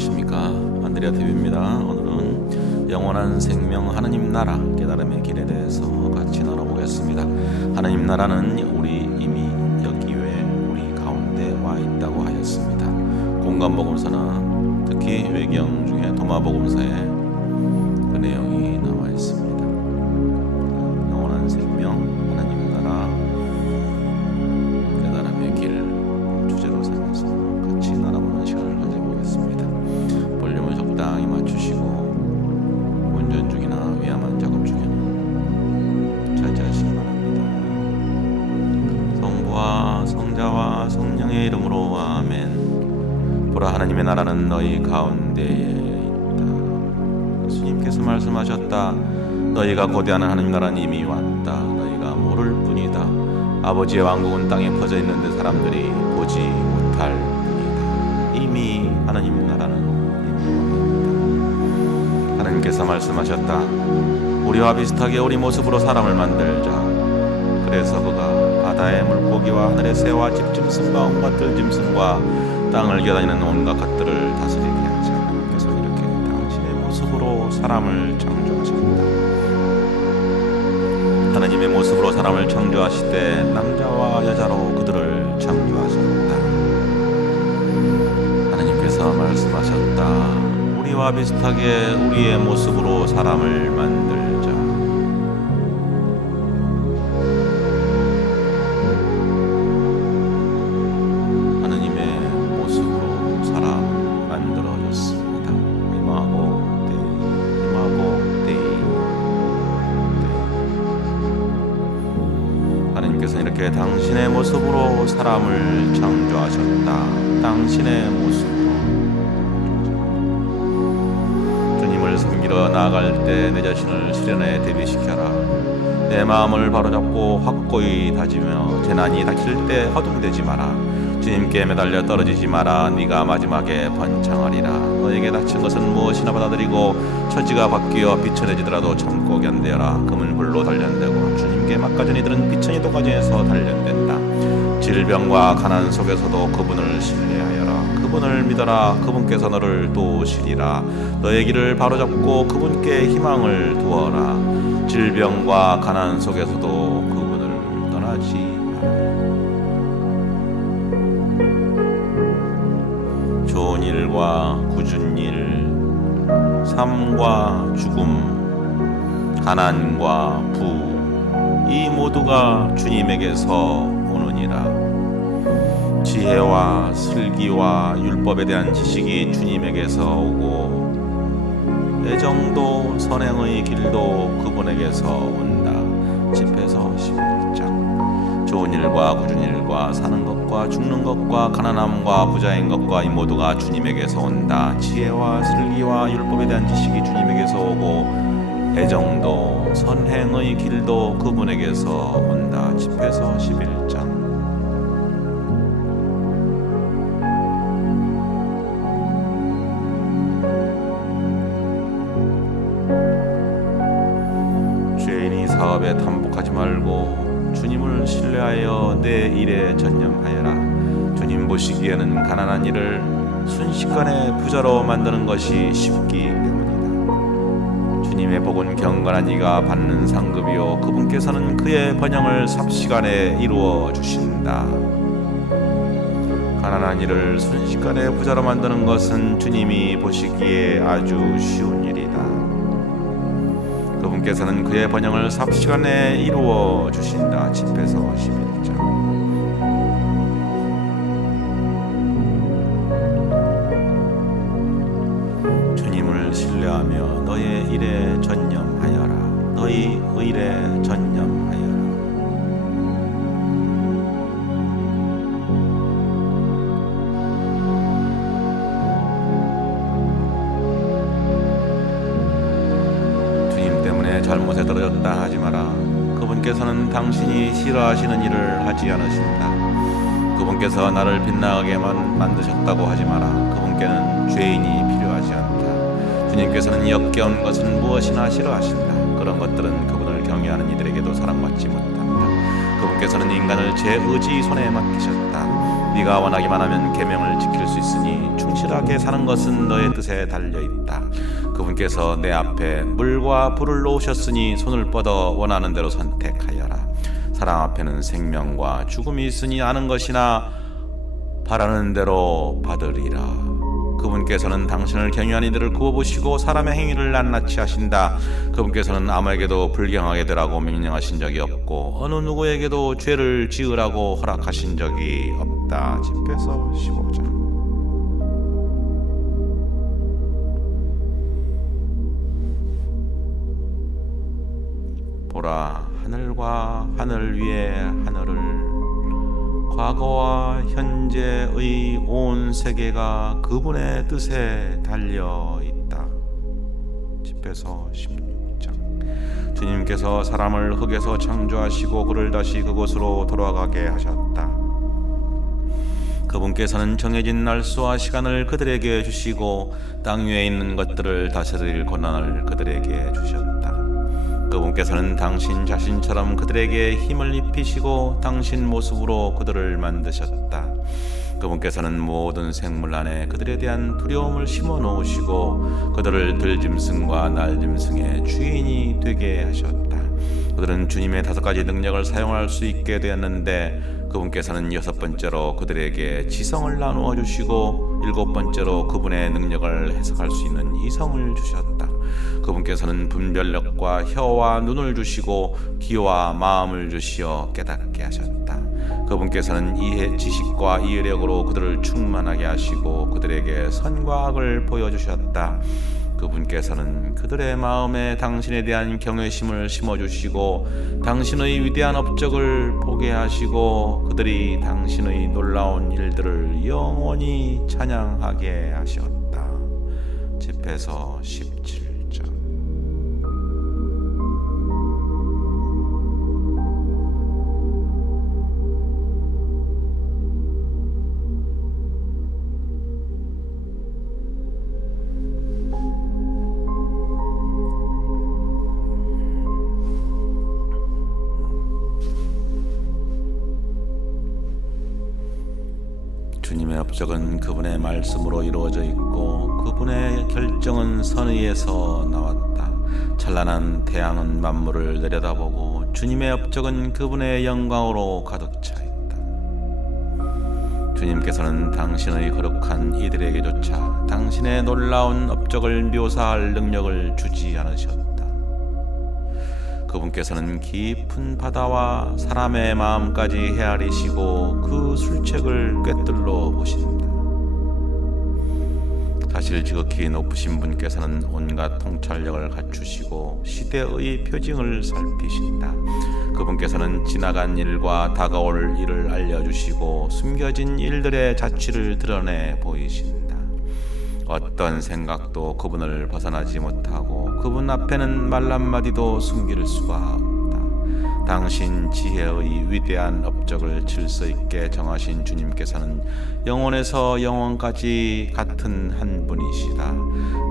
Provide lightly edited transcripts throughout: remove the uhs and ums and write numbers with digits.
안녕하십니까. 안드레아 TV입니다. 오늘은 영원한 생명 하느님 나라 깨달음의 길에 대해서 같이 나눠보겠습니다. 하느님 나라는 우리 이미 여기 외 우리 가운데 와 있다고 하였습니다. 공간복음서나 특히 외경 중에 도마복음서에 그 내용이 나와 있습니다. 영원한 생명 하느님 나라 깨달음의 길 주제로 삼아서 같이 나눠보는 시간을 가져보겠습니다. 볼륨을 적당히 맞추시고 운전 중이나 위험한 작업 중에는 자제하시기 바랍니다. 성부와 성자와 성령의 이름으로 아멘. 보라, 하나님의 나라는 너희 가운데에 있다. 예수님께서 말씀하셨다. 너희가 고대하는 하나님 나라는 이미 왔다. 너희가 모를 뿐이다. 아버지의 왕국은 땅에 퍼져 있는데 사람들이 보지 못할 뿐이다. 이미 하나님 나라는 이미 왔다. 하나님께서 말씀하셨다. 우리와 비슷하게 우리 모습으로 사람을 만들자. 그래서 그가 바다의 물고기와 하늘의 새와 집짐승과 온갖 들짐승과 땅을 기어다니는 온갖 것들을 다스리게 하자. 하나님께서 이렇게 당신의 모습으로 사람을 창조하셨다. 하나님의 모습으로 사람을 창조하시되 남자와 여자로 그들을 창조하셨다. 하나님께서 말씀하셨다. 우리와 비슷하게 우리의 모습으로 사람을 만들자. 하나님의 모습으로 사람 만들어졌습니다. 이마고 데이. 하나님께서 이렇게 당신의 모습으로 사람을 창조하셨다. 당신의 모습으로 주님을 섬기러 나아갈 때 내 자신을 시련에 대비시켜라. 내 마음을 바로잡고 확고히 다지며 재난이 닥칠 때 허둥대지 마라. 주님께 매달려 떨어지지 마라. 네가 마지막에 번창하리라. 너에게 닥친 것은 무엇이나 받아들이고 처지가 바뀌어 비천해지더라도 참고 견뎌라. 금은 불로 단련되고 주님께 맡겨진 이들은 비천이 도가지에서 단련된다. 질병과 가난 속에서도 그분을 신뢰하여라. 그분을 믿어라. 그분께서 너를 도우시리라. 너의 길을 바로잡고 그분께 희망을 두어라. 질병과 가난 속에서도 그분을 떠나지 마라. 좋은 일과 굳은 일, 삶과 죽음, 가난과 부, 이 모두가 주님에게서 오느니라. 지혜와 슬기와 율법에 대한 지식이 주님에게서 오고 애정도 선행의 길도 그분에게서 온다. 집에서 11장. 좋은 일과 굳은 일과 사는 것과 죽는 것과 가난함과 부자인 것과 이 모두가 주님에게서 온다. 지혜와 슬기와 율법에 대한 지식이 주님에게서 오고 애정도 선행의 길도 그분에게서 온다. 집에서 11장. 죄인이 사업에 탐복하지 말고 주님을 신뢰하여 내 일에 전념하여라. 주님 보시기에는 가난한 이를 순식간에 부자로 만드는 것이 쉽기 때문이다. 주님의 복은 경건한 이가 받는 상급이요 그분께서는 그의 번영을 삽시간에 이루어 주신다. 가난한 이를 순식간에 부자로 만드는 것은 주님이 보시기에 아주 쉬운 일이다. 그분께서는 그의 번영을 삽시간에 이루어 주신다. 집에서 11장. 주님을 신뢰하며 너의 일에 전념하여라. 너희 일에 전념하여라. 잘못에 떨어졌다 하지 마라. 그분께서는 당신이 싫어하시는 일을 하지 않으신다. 그분께서 나를 빛나게만 만드셨다고 하지 마라. 그분께는 죄인이 필요하지 않다. 주님께서는 역겨운 것은 무엇이나 싫어하신다. 그런 것들은 그분을 경외하는 이들에게도 사랑받지 못한다. 그분께서는 인간을 제 의지 손에 맡기셨다. 네가 원하기만 하면 계명을 지킬 수 있으니 충실하게 사는 것은 너의 뜻에 달려있다. 그분께서 내 앞에 물과 불을 놓으셨으니 손을 뻗어 원하는 대로 선택하여라. 사람 앞에는 생명과 죽음이 있으니 아는 것이나 바라는 대로 받으리라. 그분께서는 당신을 경유한 이들을 구워보시고 사람의 행위를 낱낱이 하신다. 그분께서는 아무에게도 불경하게 되라고 명령하신 적이 없고 어느 누구에게도 죄를 지으라고 허락하신 적이 없다. 집에서 15장. 보라, 하늘과 하늘 위에 하늘을 과거와 현재의 온 세계가 그분의 뜻에 달려있다. 집에서 16장. 주님께서 사람을 흙에서 창조하시고 그를 다시 그곳으로 돌아가게 하셨다. 그분께서는 정해진 날수와 시간을 그들에게 주시고 땅 위에 있는 것들을 다스릴 권한을 그들에게 주셨다. 그분께서는 당신 자신처럼 그들에게 힘을 입히시고 당신 모습으로 그들을 만드셨다. 그분께서는 모든 생물 안에 그들에 대한 두려움을 심어 놓으시고 그들을 들짐승과 날짐승의 주인이 되게 하셨다. 그들은 주님의 5가지 능력을 사용할 수 있게 되었는데 그분께서는 6번째로 그들에게 지성을 나누어 주시고 7번째로 그분의 능력을 해석할 수 있는 이성을 주셨다. 그분께서는 분별력과 혀와 눈을 주시고 귀와 마음을 주시어 깨닫게 하셨다. 그분께서는 이해, 지식과 이해력으로 그들을 충만하게 하시고 그들에게 선과 악을 보여주셨다. 그분께서는 그들의 마음에 당신에 대한 경외심을 심어주시고 당신의 위대한 업적을 보게 하시고 그들이 당신의 놀라운 일들을 영원히 찬양하게 하셨다. 집에서 17장. 주님의 업적은 그분의 말씀으로 이루어져 있고 그분의 결정은 선의에서 나왔다. 찬란한 태양은 만물을 내려다보고 주님의 업적은 그분의 영광으로 가득 차 있다. 주님께서는 당신의 거룩한 이들에게조차 당신의 놀라운 업적을 묘사할 능력을 주지 않으셨다. 그분께서는 깊은 바다와 사람의 마음까지 헤아리시고 그 술책을 꿰뚫러 보신다. 사실 지극히 높으신 분께서는 온갖 통찰력을 갖추시고 시대의 표징을 살피신다. 그분께서는 지나간 일과 다가올 일을 알려주시고 숨겨진 일들의 자취를 드러내 보이신다. 어떤 생각도 그분을 벗어나지 못하고 그분 앞에는 말 한마디도 숨길 수가 없다. 당신 지혜의 위대한 업적을 질서 있게 정하신 주님께서는 영원에서 영원까지 같은 한 분이시다.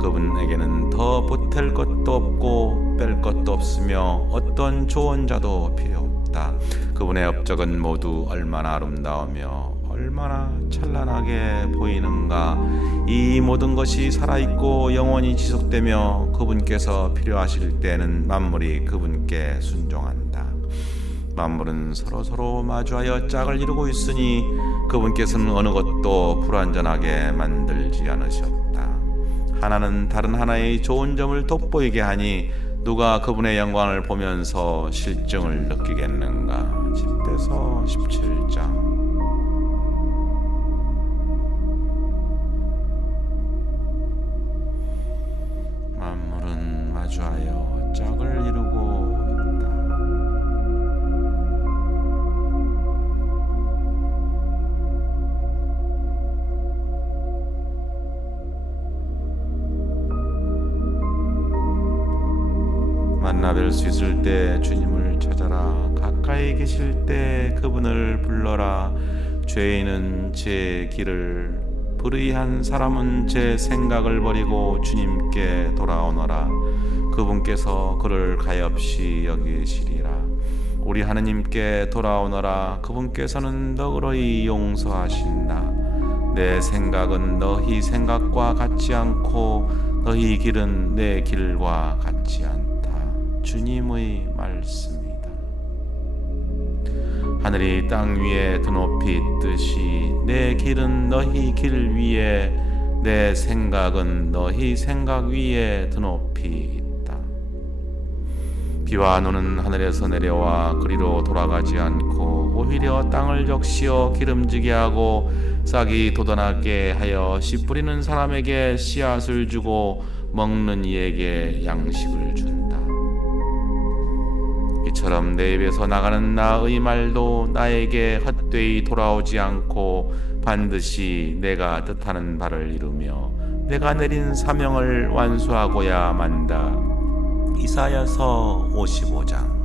그분에게는 더 보탤 것도 없고 뺄 것도 없으며 어떤 조언자도 필요 없다. 그분의 업적은 모두 얼마나 아름다우며 얼마나 찬란하게 보이는가. 이 모든 것이 살아있고 영원히 지속되며 그분께서 필요하실 때는 만물이 그분께 순종한다. 만물은 서로 마주하여 짝을 이루고 있으니 그분께서는 어느 것도 불완전하게 만들지 않으셨다. 하나는 다른 하나의 좋은 점을 돋보이게 하니 누가 그분의 영광을 보면서 실증을 느끼겠는가. 집에서 17장. 만물은 마주하여 짝을 이루고 있다. 만나 뵐 수 있을 때 주님을 찾아라. 가까이 계실 때 그분을 불러라. 죄인은 제 길을, 불의한 사람은 제 생각을 버리고 주님께 돌아오너라. 그분께서 그를 가엾이 여기시리라. 우리 하느님께 돌아오너라. 그분께서는 너그러이 용서하신다. 내 생각은 너희 생각과 같지 않고 너희 길은 내 길과 같지 않다. 주님의 말씀이다. 하늘이 땅 위에 드높이 있듯이 내 길은 너희 길 위에, 내 생각은 너희 생각 위에 드높이 있다. 비와 눈은 하늘에서 내려와 그리로 돌아가지 않고 오히려 땅을 적시어 기름지게 하고 싹이 돋아나게 하여 씨 뿌리는 사람에게 씨앗을 주고 먹는 이에게 양식을 준다. 이처럼 내 입에서 나가는 나의 말도 나에게 헛되이 돌아오지 않고 반드시 내가 뜻하는 바를 이루며 내가 내린 사명을 완수하고야 만다. 이사야서 55장.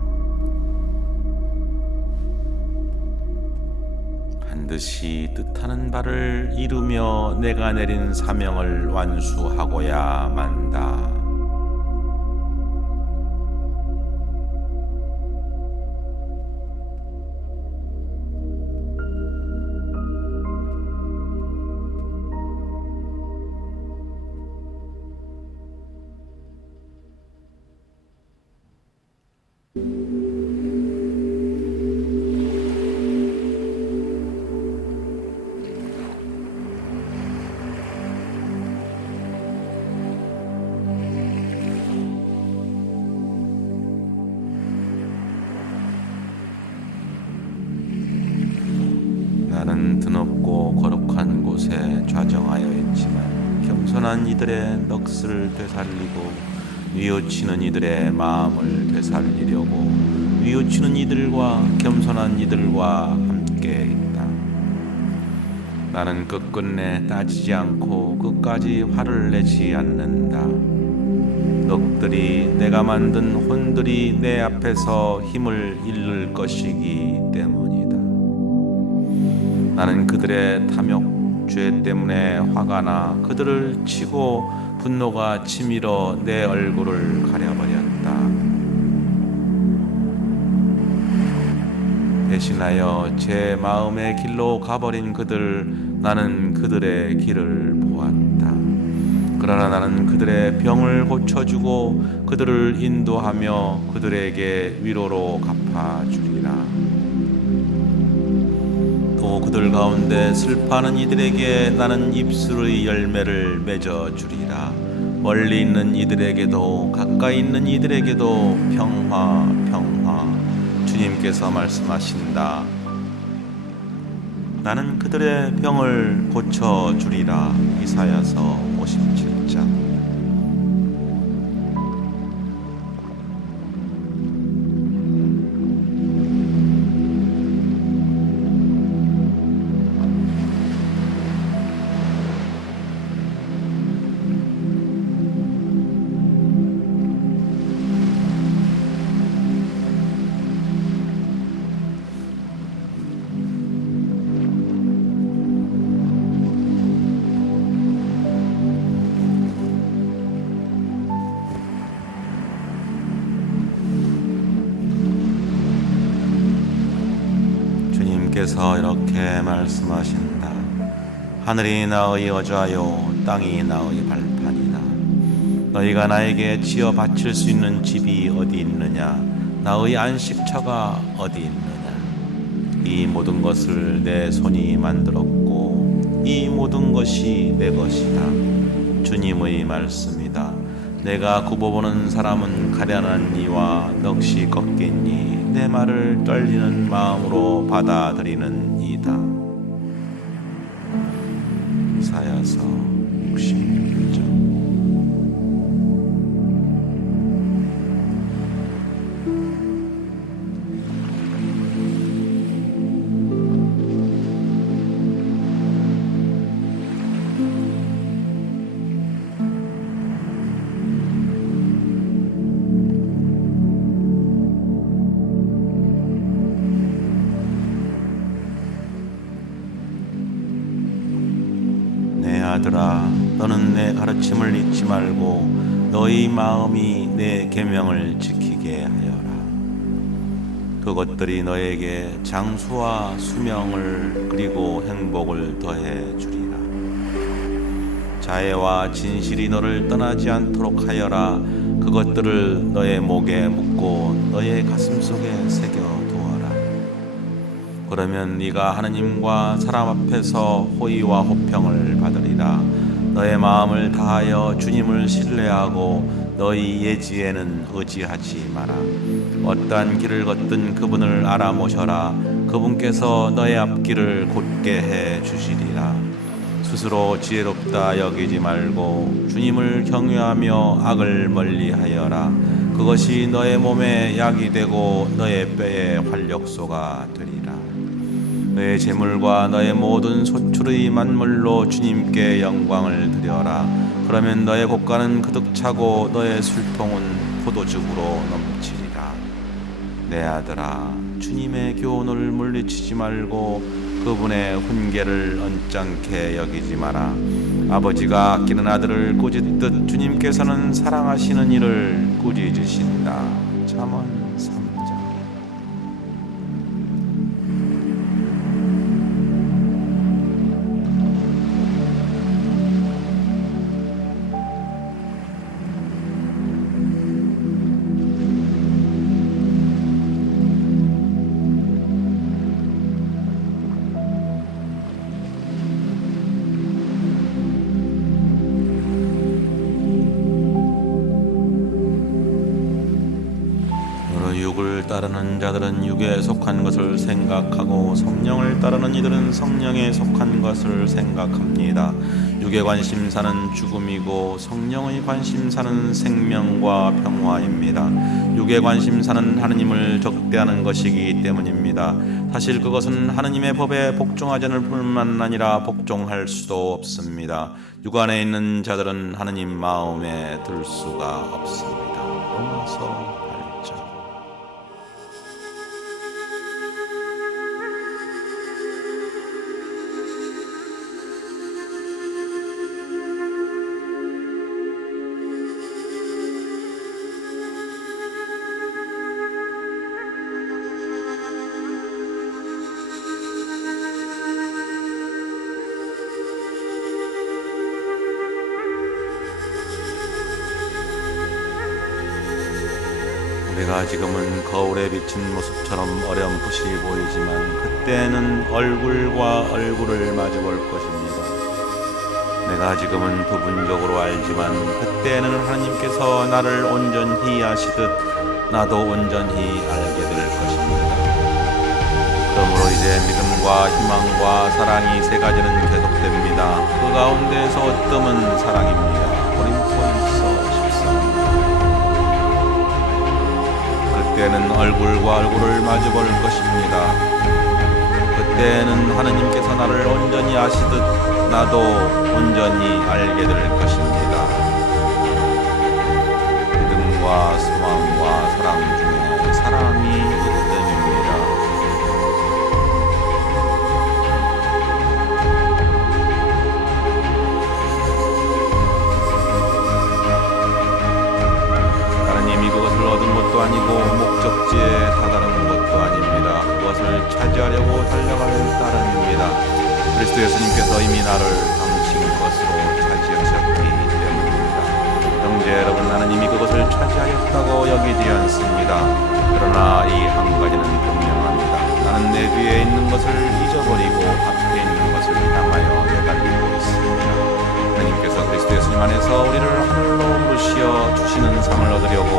반드시 뜻하는 바를 이루며 내가 내린 사명을 완수하고야 만다. 나는 드높고 거룩한 곳에 좌정하여 있지만 겸손한 이들의 넋을 되살리고 뉘우치는 이들의 마음을 되살리려고 뉘우치는 이들과 겸손한 이들과 함께 있다. 나는 끝끝내 따지지 않고 끝까지 화를 내지 않는다. 넋들이 내가 만든 혼들이 내 앞에서 힘을 잃을 것이기 때문이다. 나는 그들의 탐욕, 죄 때문에 화가 나 그들을 치고 분노가 치밀어 내 얼굴을 가려버렸다. 대신하여 제 마음의 길로 가버린 그들, 나는 그들의 길을 보았다. 그러나 나는 그들의 병을 고쳐주고 그들을 인도하며 그들에게 위로로 갚아주리라. 또 그들 가운데 슬퍼하는 이들에게 나는 입술의 열매를 맺어주리라. 멀리 있는 이들에게도 가까이 있는 이들에게도 평화, 평화. 주님께서 말씀하신다. 나는 그들의 병을 고쳐주리라. 이사야서 57장. 주님께서 이렇게 말씀하신다. 하늘이 나의 여자요 땅이 나의 발판이다. 너희가 나에게 지어 바칠 수 있는 집이 어디 있느냐? 나의 안식처가 어디 있느냐? 이 모든 것을 내 손이 만들었고 이 모든 것이 내 것이다. 주님의 말씀이다. 내가 굽어보는 사람은 가련한 이와 넋이 꺾인 이, 내 말을 떨리는 마음으로 받아들이는 이다. 이사야서 66장. 아들아, 너는 내 가르침을 잊지 말고 너희 마음이 내 계명을 지키게 하여라. 그것들이 너에게 장수와 수명을 그리고 행복을 더해 주리라. 자애와 진실이 너를 떠나지 않도록 하여라. 그것들을 너의 목에 묶고 너의 가슴 속에 새겨 두어라. 그러면 네가 하느님과 사람 앞에서 호의와 호평을 받으리라. 너의 마음을 다하여 주님을 신뢰하고 너희 예지에는 의지하지 마라. 어떠한 길을 걷든 그분을 알아모셔라. 그분께서 너의 앞길을 곧게 해 주시리라. 스스로 지혜롭다 여기지 말고 주님을 경외하며 악을 멀리하여라. 그것이 너의 몸에 약이 되고 너의 뼈에 활력소가 되리라. 너의 재물과 너의 모든 소출의 만물로 주님께 영광을 드려라. 그러면 너의 곳간은 그득 차고 너의 술통은 포도즙으로 넘치리라. 내 아들아, 주님의 교훈을 물리치지 말고 그분의 훈계를 언짢게 여기지 마라. 아버지가 아끼는 아들을 꾸짖듯 주님께서는 사랑하시는 이를 꾸짖으신다. 잠언 3장. 육을 따르는 자들은 육에 속한 것을 생각하고 성령을 따르는 이들은 성령에 속한 것을 생각합니다. 육의 관심사는 죽음이고 성령의 관심사는 생명과 평화입니다. 육의 관심사는 하느님을 적대하는 것이기 때문입니다. 사실 그것은 하느님의 법에 복종하지 않을 뿐만 아니라 복종할 수도 없습니다. 육 안에 있는 자들은 하느님 마음에 들 수가 없습니다. 로마서 8장. 우리가 지금은 거울에 비친 모습처럼 어렴풋이 보이지만 그때는 얼굴과 얼굴을 마주볼 것입니다. 내가 지금은 부분적으로 알지만 그때는 하나님께서 나를 온전히 아시듯 나도 온전히 알게 될 것입니다. 그러므로 이제 믿음과 희망과 사랑이 세 가지는 계속됩니다. 그 가운데에서 어떤 사랑입니다. 그때는 얼굴과 얼굴을 마주볼 것입니다. 그때는 하느님께서 나를 온전히 아시듯 나도 온전히 알게 될 것입니다. 믿음과 소망과 사랑 중에 사랑이 믿음입니다. 하나님이 그것을 얻은 것도 아니고 목적지에 다다른 것도 아닙니다. 그것을 차지하려고 달려가는 따름입니다. 그리스도 예수님께서 이미 나를 당신 것으로 차지하셨기 때문입니다. 형제 여러분, 하나님이 그것을 차지하였다고 여기지 않습니다. 그러나 이 한 가지는 분명합니다. 나는 내 뒤에 있는 것을 잊어버리고 앞에 있는 것을 향하여 내달리고 있습니다. 하나님께서 그리스도 예수님 안에서 우리를 하늘로 부르시어 주시는 상을 얻으려고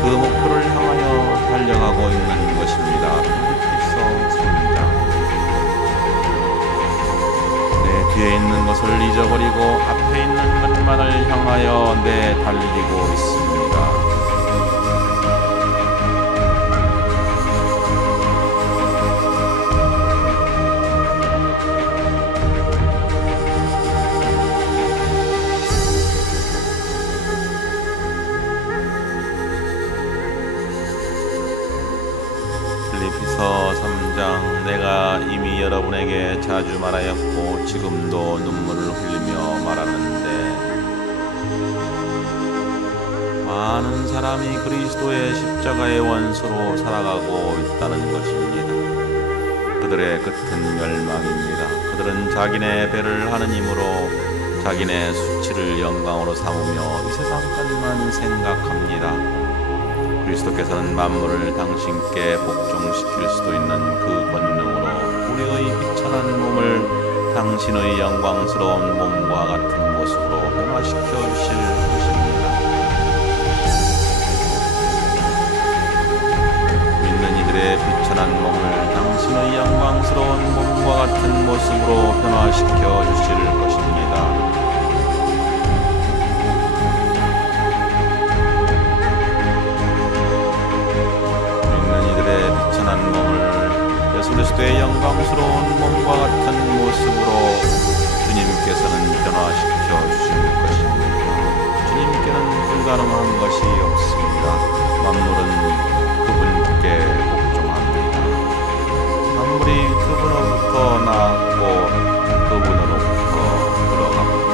그 목표를 향하여 달려가고 있는 것입니다. 필리피서 3장. 내 뒤에 있는 것을 잊어버리고 앞에 있는 것만을 향하여 달리고 있습니다. 필리피서 3장. 내가 이미 여러분에게 자주 말하였고 지금도 눈물을 흘리며 말하는데 많은 사람이 그리스도의 십자가의 원수로 살아가고 있다는 것입니다. 그들의 끝은 멸망입니다. 그들은 자기네 배를 하느님으로 자기네 수치를 영광으로 삼으며 이 세상 것만 생각합니다. 그리스도께서는 만물을 당신께 복종시킬 수도 있는 그 권능으로 우리의 비천한 몸을 당신의 영광스러운 몸과 같은 모습으로 변화시켜 주실 것입니다. 믿는 이들의 비천한 몸을 당신의 영광스러운 몸과 같은 모습으로 변화시켜 주실 것입니다. 그리스도의 영광스러운 몸과 같은 모습으로 주님께서는 변화시켜 주실 것입니다. 주님께는 불가능한 것이 없습니다. 만물은 그분께 복종합니다. 만물이 그분으로부터 나왔고 그분으로부터 들어갑니다.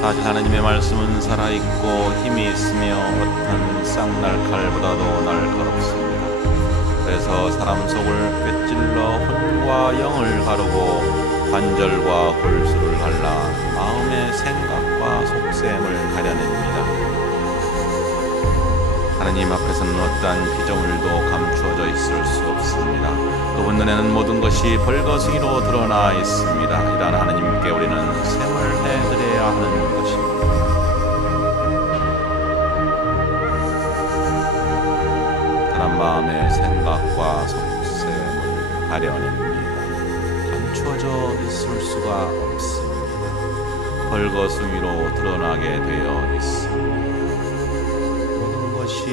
사실 하나님의 말씀은 살아있고 힘이 있으며 어떤 쌍날칼보다도 날카롭습니다. 그래서 사람 속을 꿰찔러魂과 영을 가르고 관절과 골수를 갈라 마음의 생각과 속셈을 가려냅니다. 하나님 앞에서는 어떠한 피조물도 감추어져 있을 수 없습니다. 그분 눈에는 모든 것이 벌거숭이로 드러나 있습니다. 이러한 하나님께 우리는 셈을 해드려야 하는 것입니다. 사람 마음의 생각과 속셈을 가려냅니다. 감추어져 있을 수가 없습니다. 벌거숭이로 드러나게 되어 있습니다. 모든 것이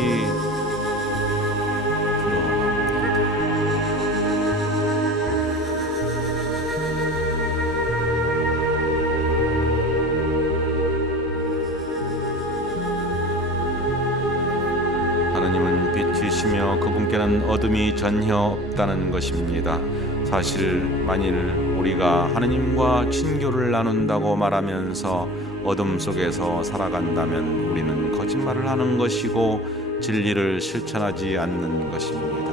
하나님은 빛이시며 그분께는 어둠이 전혀 없다는 것입니다. 사실 만일 우리가 하나님과 친교를 나눈다고 말하면서 어둠 속에서 살아간다면 우리는 거짓말을 하는 것이고 진리를 실천하지 않는 것입니다.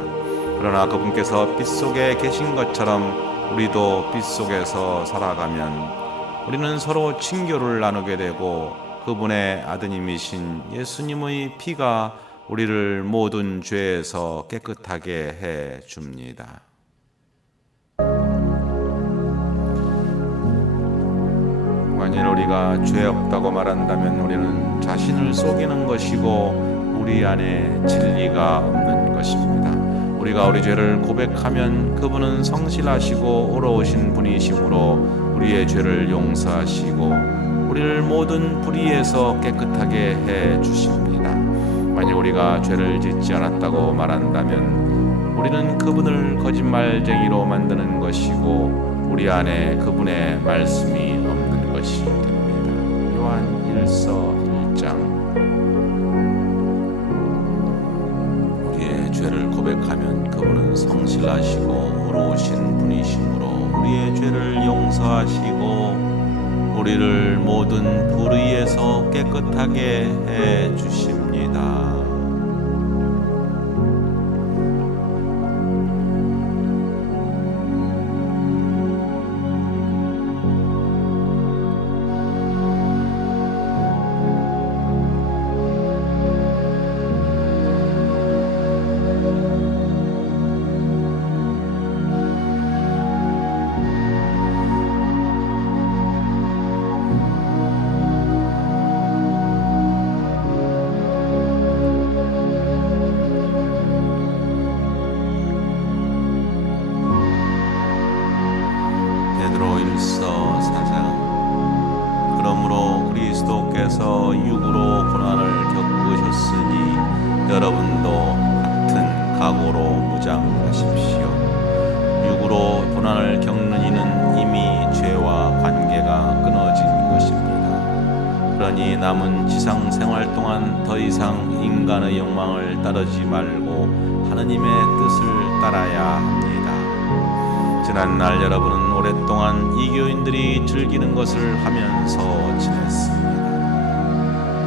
그러나 그분께서 빛 속에 계신 것처럼 우리도 빛 속에서 살아가면 우리는 서로 친교를 나누게 되고 그분의 아드님이신 예수님의 피가 우리를 모든 죄에서 깨끗하게 해 줍니다. 만일 우리가 죄 없다고 말한다면 우리는 자신을 속이는 것이고 우리 안에 진리가 없는 것입니다. 우리가 우리 죄를 고백하면 그분은 성실하시고 의로우신 분이시므로 우리의 죄를 용서하시고 우리를 모든 불의에서 깨끗하게 해 주십니다. 만일 우리가 죄를 짓지 않았다고 말한다면 우리는 그분을 거짓말쟁이로 만드는 것이고 우리 안에 그분의 말씀이 없는 것이 됩니다. 요한 1서 1장. 우리의 죄를 고백하면 그분은 성실하시고 의로우신 분이시므로 우리의 죄를 용서하시고 우리를 모든 불의에서 깨끗하게 해 주십니다. 베드로 1서 4장. 그러므로 그리스도께서 육으로 고난을 겪으셨으니 여러분도 같은 각오로 무장하십시오. 육으로 고난을 겪는 이는 이미 죄와 관계가 끊어진 것입니다. 그러니 남은 지상 생활 동안 더 이상 인간의 욕망을 따르지 말고 하느님의 뜻을 따라야 합니다. 지난날 여러분은 오랫동안 이교인들이 즐기는 것을 하면서 지냈습니다.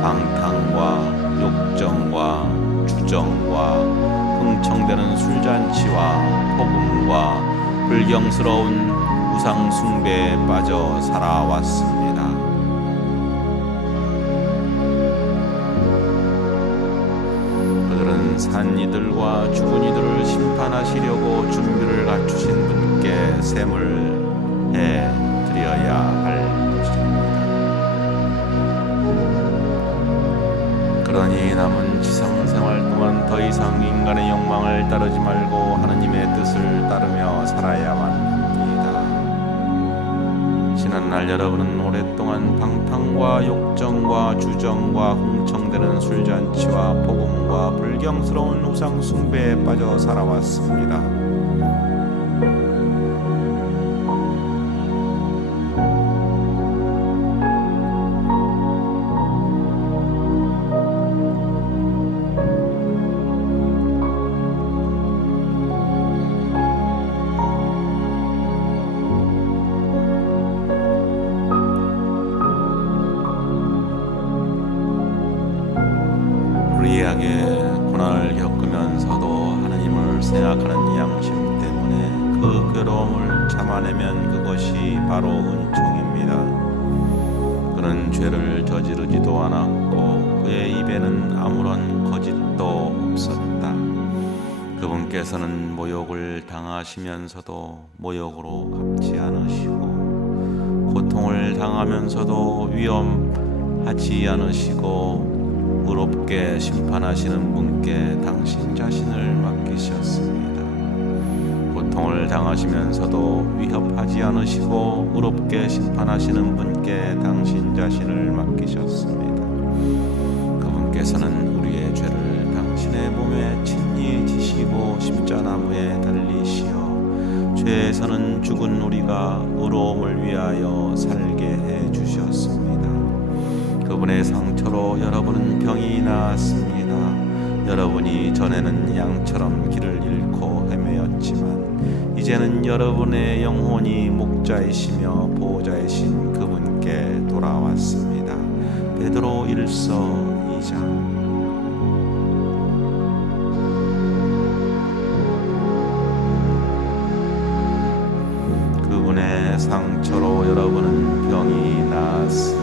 방탕과 욕정과 주정과 흥청대는 술잔치와 폭음과 불경스러운 우상 숭배에 빠져 살아왔습니다. 그들은 산 이들과 죽은 이들을 심판하시려고 준비를 갖추신 분께 셈을 해드려야 할 것입니다. 그러니 남은 지상생활 동안 더 이상 인간의 욕망을 따르지 말고 하느님의 뜻을 따르며 살아야만 합니다. 지난날 여러분은 오랫동안 방탕과 욕정과 주정과 흥청대는 술잔치와 복음과 불경스러운 우상 숭배에 빠져 살아왔습니다. 불의하게 고난을 겪으면서도 하나님을 생각하는 양심 때문에 그 괴로움을 참아내면 그것이 바로 은총입니다. 그는 죄를 저지르지도 않았고 그의 입에는 아무런 거짓도 없었다. 그분께서는 모욕을 당하시면서도 모욕으로 갚지 않으시고 고통을 당하면서도 위험하지 않으시고 의롭게 심판하시는 분께 당신 자신을 맡기셨습니다. 고통을 당하시면서도 위협하지 않으시고 의롭게 심판하시는 분께 당신 자신을 맡기셨습니다. 그분께서는 우리의 죄를 당신의 몸에 친히 지시고 십자나무에 달리시어 죄에서는 죽은 우리가 의로움을 위하여 살게 해 주셨습니다. 그분의 상처로 여러분은 병이 나았습니다. 여러분이 전에는 양처럼 길을 잃고 헤매었지만 이제는 여러분의 영혼이 목자이시며 보호자이신 그분께 돌아왔습니다. 베드로 1서 2장. 그분의 상처로 여러분은 병이 나았습니다.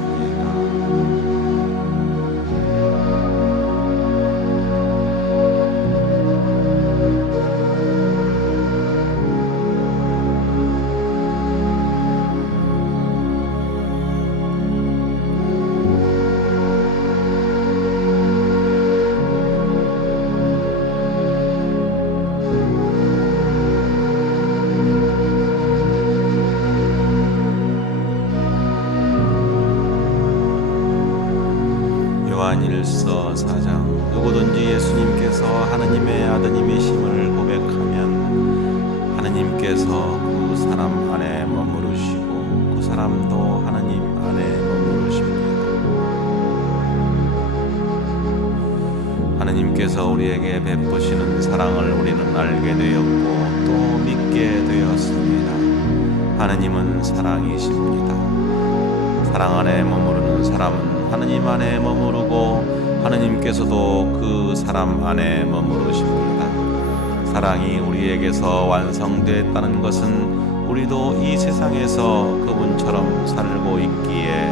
요한일서 4장. 누구든지 예수님께서 하느님의 아드님이심을 고백하면 하느님께서 그 사람 안에 머무르시고 그 사람도 하느님 안에 머무르십니다. 하느님께서 우리에게 베푸시는 사랑을 우리는 알게 되었고 또 믿게 되었습니다. 하느님은 사랑이십니다. 사랑 안에 머무르는 사람은 하느님 안에 머무르고 하느님께서도 그 사람 안에 머무르십니다. 사랑이 우리에게서 완성됐다는 것은 우리도 이 세상에서 그분처럼 살고 있기에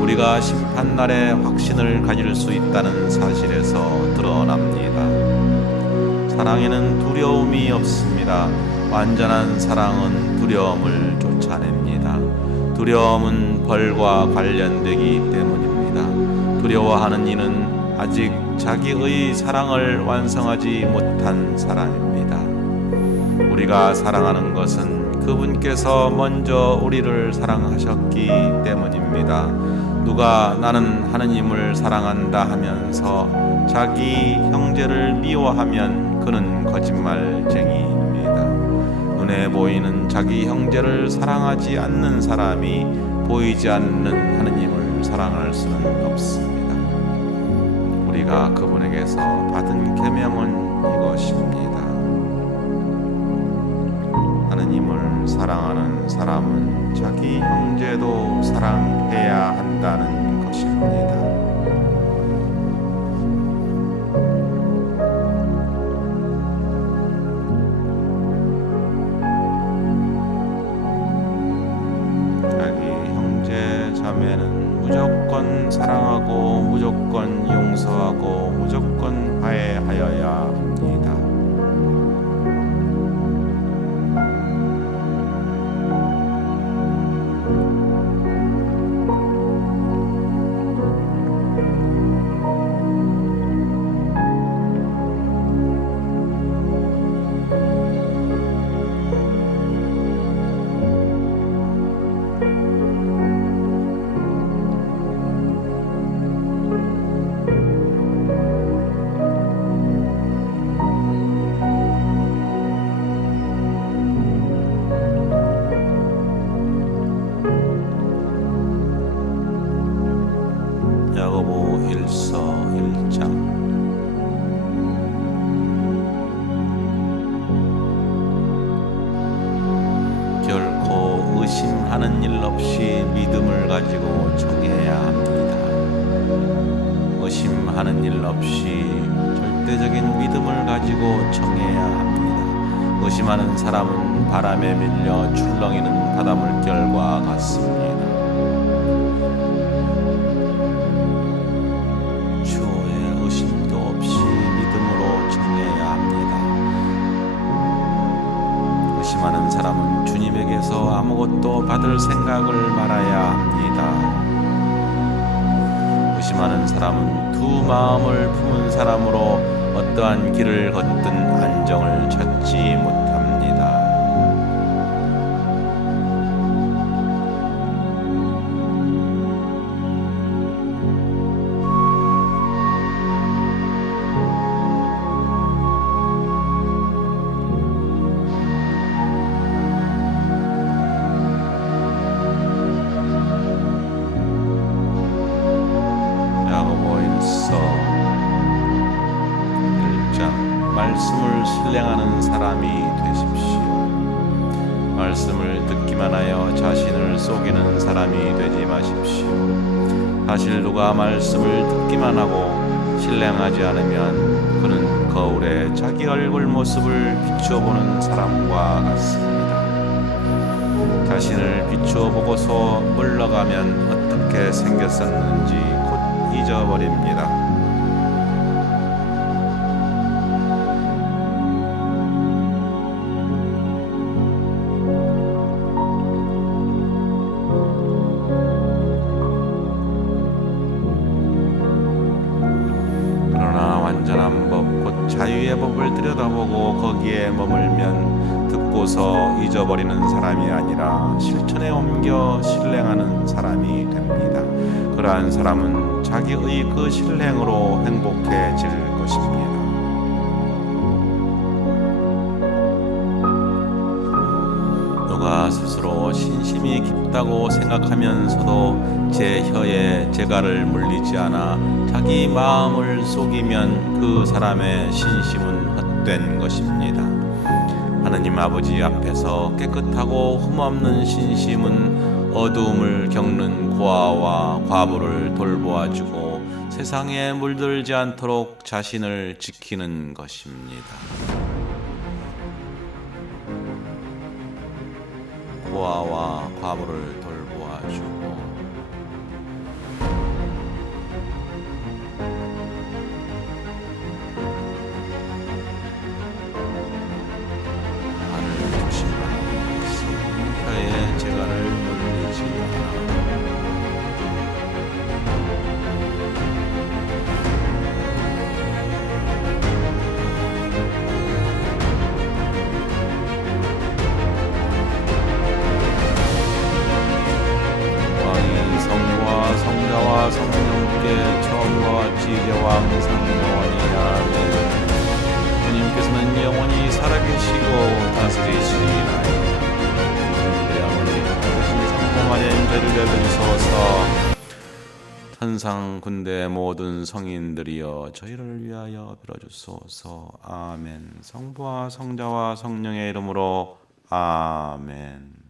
우리가 심판날에 확신을 가질 수 있다는 사실에서 드러납니다. 사랑에는 두려움이 없습니다. 완전한 사랑은 두려움을 쫓아냅니다. 두려움은 벌과 관련되기 때문입니다. 두려워하는 이는 아직 자기의 사랑을 완성하지 못한 사람입니다. 우리가 사랑하는 것은 그분께서 먼저 우리를 사랑하셨기 때문입니다. 누가 나는 하느님을 사랑한다 하면서 자기 형제를 미워하면 그는 거짓말쟁이입니다. 눈에 보이는 자기 형제를 사랑하지 않는 사람이 보이지 않는 하느님을 사랑할 수는 없습니다. 우리가 그분에게서 받은 계명은 이것입니다. 하느님을 사랑하는 사람은 자기 형제도 사랑해야 한다는 것입니다. 자매는 무조건 사랑하고 무조건 용서하고 무조건 화해하여야 합니다. 야고보 1서 1장. 결코 의심하는 일 없이 믿음을 가지고 청해야 합니다. 의심하는 일 없이 절대적인 믿음을 가지고 청해야 합니다. 의심하는 사람은 바람에 밀려 출렁이는 바닷물결과 같습니다. 의심하는 사람은 주님에게서 아무것도 받을 생각을 말아야 합니다. 의심하는 사람은 두 마음을 품은 사람으로 어떠한 길을 걷든 안정을 찾지 못합니다. 말씀을 신뢰하는 사람이 되십시오. 말씀을 듣기만 하여 자신을 속이는 사람이 되지 마십시오. 사실 누가 말씀을 듣기만 하고 신뢰하지 않으면 그는 거울에 자기 얼굴 모습을 비추어보는 사람과 같습니다. 자신을 비추어보고서 물러가면 어떻게 생겼었는지 곧 잊어버립니다. 완전한 법, 곧 자유의 법을 들여다보고 거기에 머물면 듣고서 잊어버리는 사람이 아니라 실천에 옮겨 실행하는 사람이 됩니다. 그러한 사람은 자기의 그 실행으로 행복해질 것입니다. 누가 스스로 신심이 깊다고 생각하면서도 제 혀에 재갈을 물리지 않아 자기 마음을 속이면 그 사람의 신심은 헛된 것입니다. 하느님 아버지 앞에서 깨끗하고 흠없는 신심은 어두움을 겪는 고아와 과부를 돌보아주고 세상에 물들지 않도록 자신을 지키는 것입니다. 고아와 과부를 돌보아주고 나를 조심하는 것은 혀에 재갈을 물리지 않아 성자와 성령께 처음과 같이 이제와 항상 영원히 아멘. 주님께서는 영원히 살아계시고 다스리시리이다. 내 어머니 대신 성모 마리아의 죄를 내려주소서. 천상 군대 모든 성인들이여 저희를 위하여 빌어주소서. 아멘. 성부와 성자와 성령의 이름으로 아멘.